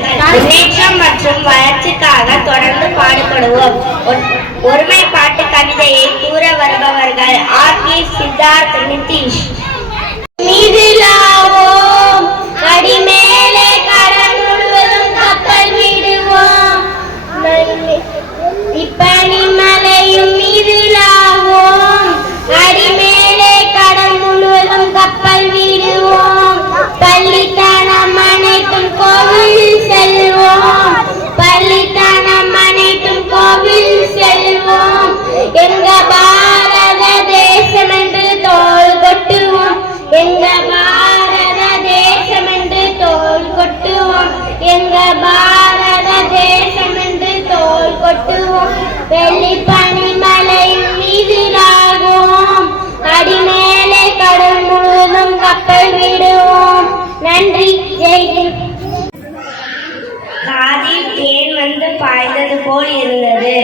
முன்னேற்றம் மற்றும் வளர்ச்சிக்காக தொடர்ந்து பாடுபடுவோம். ஒருமைப்பாட்டு கவிதையை கூற வருபவர்கள் ஆர்கே சித்தார்த் நிதிஷ். மீதிலாவோம் அடிமேலே கடல் முழுவதும் கப்பல் விடுவோம். இப்பனிமலையும் மீதிலாவோம் அடிமேலே கடல் முழுவதும் கப்பல் விடுவோம். பள்ளித்தனம் அனைத்தும் கோவில் செல்வோம். பள்ளித்தனம் அனைத்தும் கோவில் செல்வோம். எங்க பாரத தேசம் என்று தோள் கொட்டுவோம். எங்க பாரத தேசம் என்று தோள் கொட்டுவோம். எங்க பாரத தேசம் என்று தோள் கொட்டுவோம். வெள்ளி பனிமலையும் மீதிலாகுவோம். அடிமேலே கடல் முழுவதும் கப்பல் விடுவோம். நன்றி. ஜெய்ஹிந்த். காதில் தேன் வந்து பாய்ந்தது போல் இருந்தது.